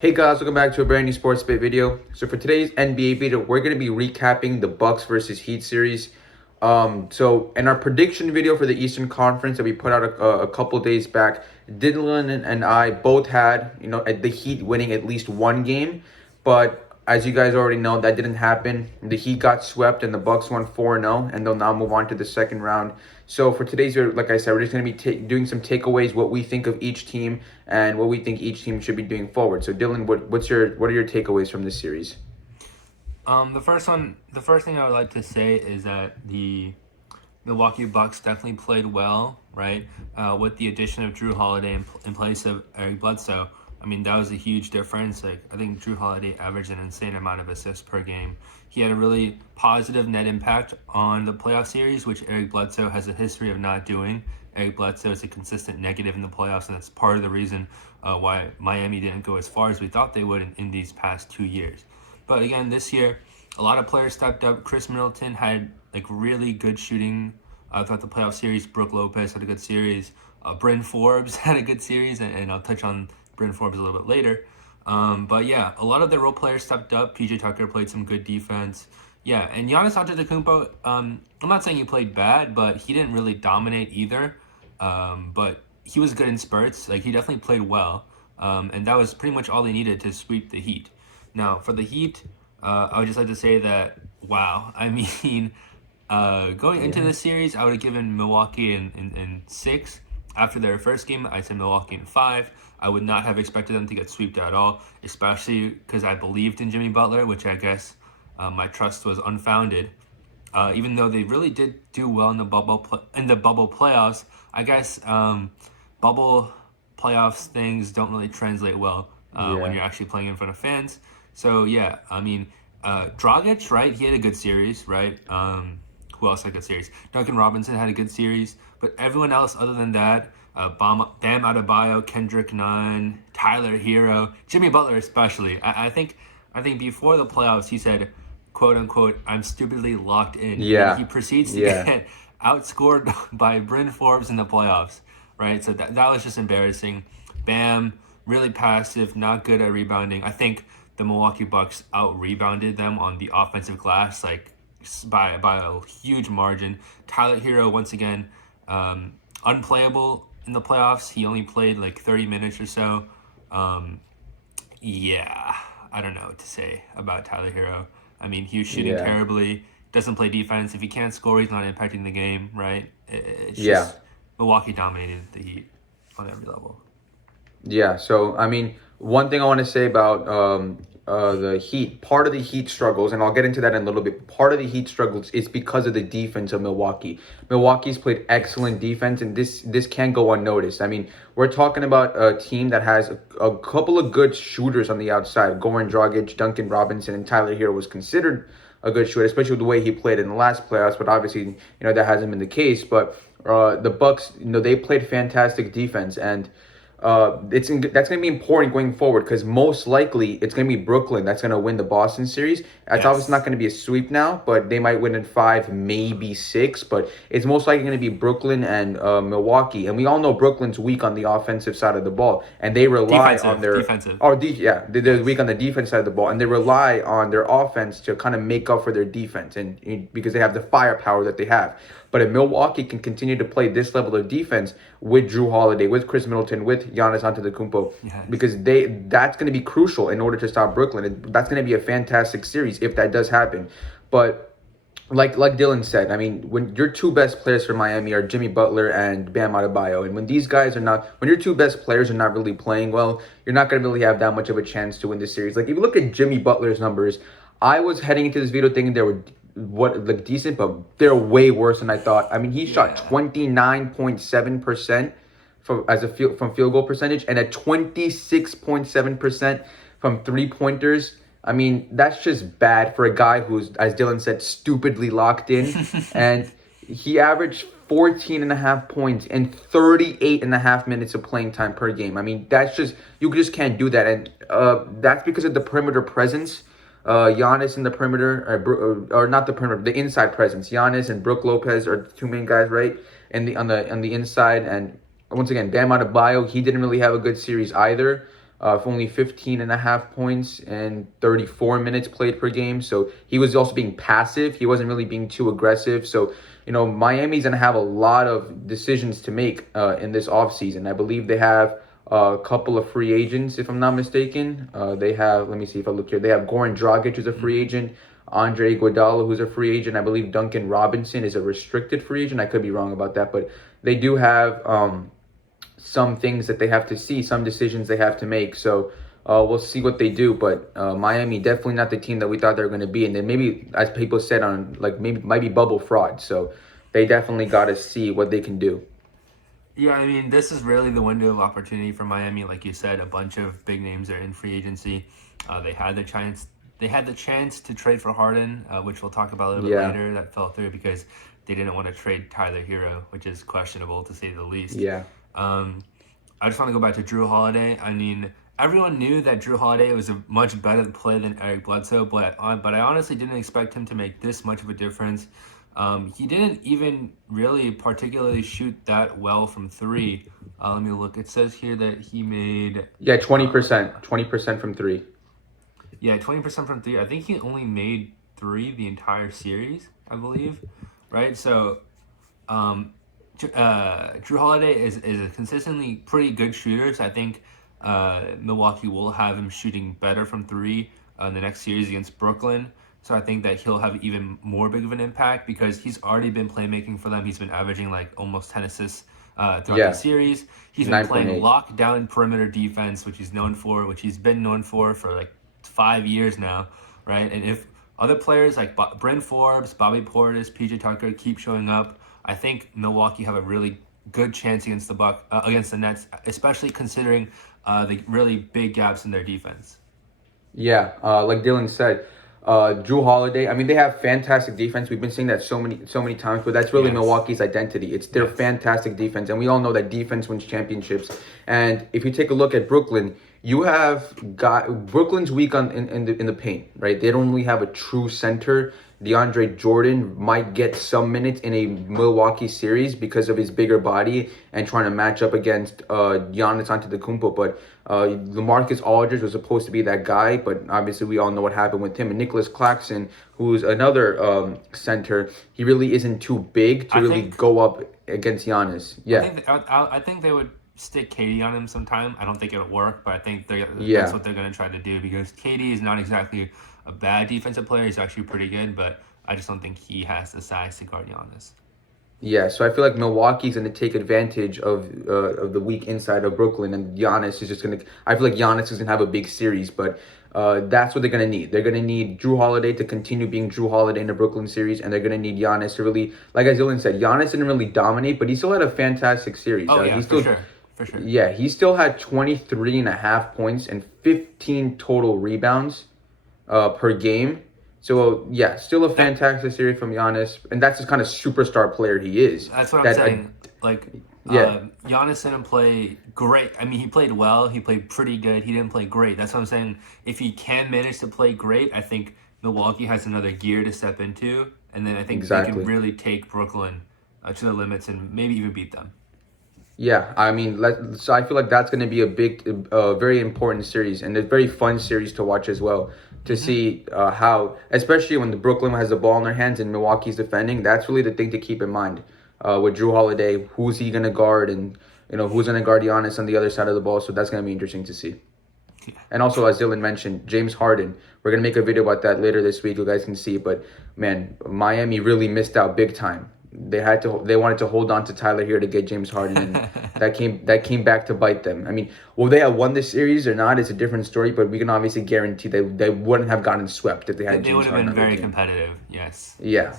Hey guys, welcome back to a brand new sports bit video. So for today's NBA video, we're going to be recapping the Bucks versus Heat series. So in our prediction video for the Eastern Conference that we put out a couple days back, Dylan and I both had, the Heat winning at least one game. But as you guys already know, that didn't happen. The Heat got swept and the Bucks won 4-0, and they'll now move on to the second round. So for today's video, like I said, we're just going to be doing some takeaways, what we think of each team and what we think each team should be doing forward. So Dylan, what are your takeaways from this series? The first thing I would like to say is that the Milwaukee Bucks definitely played well, right? With the addition of Jrue Holiday in place of Eric Bledsoe. I mean, that was a huge difference. Like, I think Jrue Holiday averaged an insane amount of assists per game. He had a really positive net impact on the playoff series, which Eric Bledsoe has a history of not doing. Eric Bledsoe is a consistent negative in the playoffs, and that's part of the reason why Miami didn't go as far as we thought they would in these past 2 years. But again, this year, a lot of players stepped up. Khris Middleton had really good shooting throughout the playoff series. Brook Lopez had a good series. Bryn Forbes had a good series, and I'll touch on Bryn Forbes a little bit later. But yeah, a lot of the role players stepped up. PJ Tucker played some good defense. Yeah, and Giannis Antetokounmpo, I'm not saying he played bad, but he didn't really dominate either. But he was good in spurts. He definitely played well. And that was pretty much all they needed to sweep the Heat. Now, for the Heat, I would just like to say that, wow. I mean, going into this series, I would have given Milwaukee in 6. After their first game, I said Milwaukee in 5. I would not have expected them to get swept at all, especially because I believed in Jimmy Butler, which I guess my trust was unfounded. Even though they really did do well in the bubble playoffs, I guess bubble playoffs things don't really translate well when you're actually playing in front of fans. So yeah, I mean, Dragic, right? He had a good series, right? Who else had a good series? Duncan Robinson had a good series, but everyone else other than that, Bam Adebayo, Kendrick Nunn, Tyler Herro, Jimmy Butler especially. I think before the playoffs he said, quote unquote, "I'm stupidly locked in." Yeah. And he proceeds to get outscored by Bryn Forbes in the playoffs, right? So that was just embarrassing. Bam, really passive, not good at rebounding. I think the Milwaukee Bucks out-rebounded them on the offensive glass, by a huge margin. Tyler Herro, once again, unplayable in the playoffs. He only played 30 minutes or so. Yeah, I don't know what to say about Tyler Herro. I mean, he was shooting terribly, doesn't play defense. If he can't score, he's not impacting the game, right? It's just Milwaukee dominated the Heat on every level. Yeah, so, I mean, one thing I want to say about the Heat, part of the Heat struggles, and I'll get into that in a little bit, part of the Heat struggles is because of the defense of Milwaukee. Milwaukee's played excellent defense, and this can't go unnoticed. I mean, we're talking about a team that has a couple of good shooters on the outside. Goran Dragic, Duncan Robinson, and Tyler Herro was considered a good shooter, especially with the way he played in the last playoffs, but obviously, that hasn't been the case. But the Bucks, they played fantastic defense, and that's going to be important going forward because most likely it's going to be Brooklyn that's going to win the Boston series. It's obviously not going to be a sweep now, but they might win in 5, maybe 6. But it's most likely going to be Brooklyn and Milwaukee, and we all know Brooklyn's weak on the offensive side of the ball, and they rely on their defensive. They're weak on the defense side of the ball, and they rely on their offense to kind of make up for their defense, and because they have the firepower that they have. But if Milwaukee can continue to play this level of defense with Jrue Holiday, with Khris Middleton, with Giannis Antetokounmpo, because that's going to be crucial in order to stop Brooklyn. That's going to be a fantastic series if that does happen. But like Dylan said, I mean, when your two best players for Miami are Jimmy Butler and Bam Adebayo, and when your two best players are not really playing well, you're not going to really have that much of a chance to win this series. If you look at Jimmy Butler's numbers, I was heading into this video thinking they were decent, but they're way worse than I thought. I mean, he shot 29.7% from field goal percentage and at 26.7% from 3-pointers. I mean, that's just bad for a guy who's, as Dylan said, stupidly locked in. And he averaged 14.5 points and 38.5 minutes of playing time per game. I mean, you just can't do that. And that's because of the perimeter presence. Giannis in the perimeter, or not the perimeter, the inside presence. Giannis and Brook Lopez are the two main guys, right? And on the inside, and once again, Bam Adebayo, he didn't really have a good series either. only 15 and a half points and 34 minutes played per game. So he was also being passive. He wasn't really being too aggressive. So, Miami's going to have a lot of decisions to make in this offseason. I believe they have a couple of free agents, if I'm not mistaken. They have, let me see if I look here. They have Goran Dragic, who's a free agent. Andre Iguodala, who's a free agent. I believe Duncan Robinson is a restricted free agent. I could be wrong about that, but they do have some things that they have to see, some decisions they have to make. So we'll see what they do. But Miami definitely not the team that we thought they were going to be. And then maybe, as people said, maybe might be bubble fraud. So they definitely got to see what they can do. Yeah, I mean, this is really the window of opportunity for Miami. Like you said, a bunch of big names are in free agency. They had the chance. They had the chance to trade for Harden, which we'll talk about a little bit later. That fell through because they didn't want to trade Tyler Herro, which is questionable to say the least. Yeah. I just want to go back to Jrue Holiday. I mean, everyone knew that Jrue Holiday was a much better play than Eric Bledsoe, but I honestly didn't expect him to make this much of a difference. He didn't even really particularly shoot that well from three. Let me look. It says here that he made 20% from three. Yeah, 20% from three. I think he only made three the entire series, I believe. Right? So, Jrue Holiday is a consistently pretty good shooter. So I think Milwaukee will have him shooting better from three in the next series against Brooklyn. So I think that he'll have even more big of an impact because he's already been playmaking for them. He's been averaging like almost 10 assists throughout the series. He's been playing lockdown perimeter defense, which he's been known for like 5 years now, right? And if other players like Bryn Forbes, Bobby Portis, PJ Tucker keep showing up, I think Milwaukee have a really good chance against the Nets, especially considering the really big gaps in their defense. Yeah, like Dylan said, Jrue Holiday. I mean, they have fantastic defense. We've been saying that so many times, but that's really Milwaukee's identity. It's their fantastic defense, and we all know that defense wins championships. And if you take a look at Brooklyn, you have got Brooklyn's weak in the paint, right? They don't really have a true center. DeAndre Jordan might get some minutes in a Milwaukee series because of his bigger body and trying to match up against Giannis Antetokounmpo. But LaMarcus Aldridge was supposed to be that guy, but obviously we all know what happened with him. And Nicholas Claxton, who's another center, he really isn't too big to really go up against Giannis. Yeah, I think they would stick KD on him sometime. I don't think it'll work, but I think that's what they're going to try to do because KD is not exactly a bad defensive player. He's actually pretty good, but I just don't think he has the size to guard Giannis. Yeah, so I feel like Milwaukee's going to take advantage of the weak inside of Brooklyn, and Giannis is just going to. I feel like Giannis is going to have a big series, but that's what they're going to need. They're going to need Jrue Holiday to continue being Jrue Holiday in the Brooklyn series, and they're going to need Giannis to really, like as Dylan said, Giannis didn't really dominate, but he still had a fantastic series. For sure. For sure. Yeah, he still had 23 and a half points and 15 total rebounds per game. So, yeah, still a fantastic series from Giannis. And that's the kind of superstar player he is. That's what I'm saying. Giannis didn't play great. I mean, he played well. He played pretty good. He didn't play great. That's what I'm saying. If he can manage to play great, I think Milwaukee has another gear to step into. And then I think they can really take Brooklyn to the limits and maybe even beat them. Yeah, I mean, so I feel like that's going to be a big, very important series and a very fun series to watch as well. To see how, especially when the Brooklyn has the ball in their hands and Milwaukee's defending, that's really the thing to keep in mind with Jrue Holiday. Who's he going to guard, and who's going to guard Giannis on the other side of the ball? So that's going to be interesting to see. And also, as Dylan mentioned, James Harden. We're going to make a video about that later this week. You guys can see. But man, Miami really missed out big time. They wanted to hold on to Tyler here to get James Harden, and that came back to bite them. I mean, will they have won this series or not? It's a different story, but we can obviously guarantee they wouldn't have gotten swept if they had James Harden. They would have been very competitive. Yes. Yeah.